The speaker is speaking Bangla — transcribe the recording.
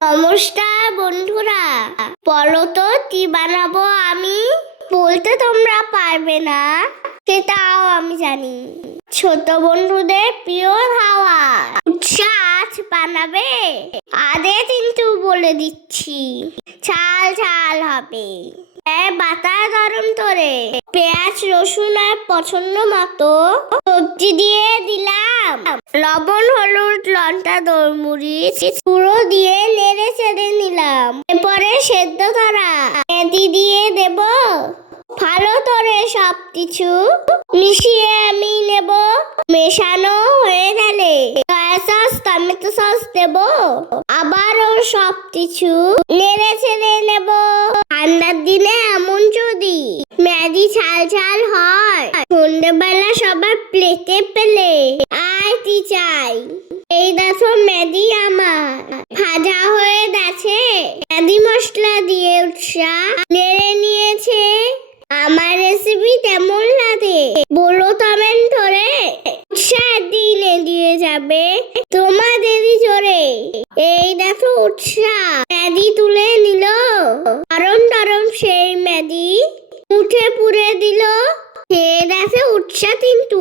নমস্কার বন্ধুরা, বলো তো কি বানাবো আমি? বলতে তোমরা পারবে না সেটাও আমি জানি। ছোট বন্ধুদের প্রিয় খাবার উৎসা আজ বানাবে। আগে কিন্তু বলে দিচ্ছি, ঝাল ঝাল হবে। বাটা গরম করে পেঁয়াজ রসুন আর পছন্দ মতো সবজি দিয়ে দিলাম। লবণ হলুদ লঙ্কা গোলমরিচ গুঁড়ো দিয়ে নেড়ে চেড়ে নিলাম। এরপরে সেদ্ধ করা মেথি দিয়ে দেব। ভালো করে সবকিছু মিশিয়ে আমি নেব। মেশানো হয়ে গেলে সয়া সস টমেটো সস দেব। আবারও সবকিছু নেড়ে চেড়ে নেব। ঠান্ডার দিনে এমন যদি ম্যাগি ঝাল ঝাল হয়, সন্ধ্যেবেলা সবার প্লেটে পেলে আর কি চাই। এই দেখো ম্যাগি আমার ভাজা হয়ে গেছে। ম্যাগি মশলা দিয়ে উৎসাহ নেড়ে নিয়েছে। আমার রেসিপি কেমন লাগে বলো কমেন্ট করে। উৎসাহ দিলে দিয়ে যাবে তোমাদেরই জোরে। এই দেখো উৎসাহ ম্যাগি তুলে নিল। গরম গরম সেই ম্যাগি মুঠে পুরে দিল। খেয়ে দেখে উৎসাহ কিন্তু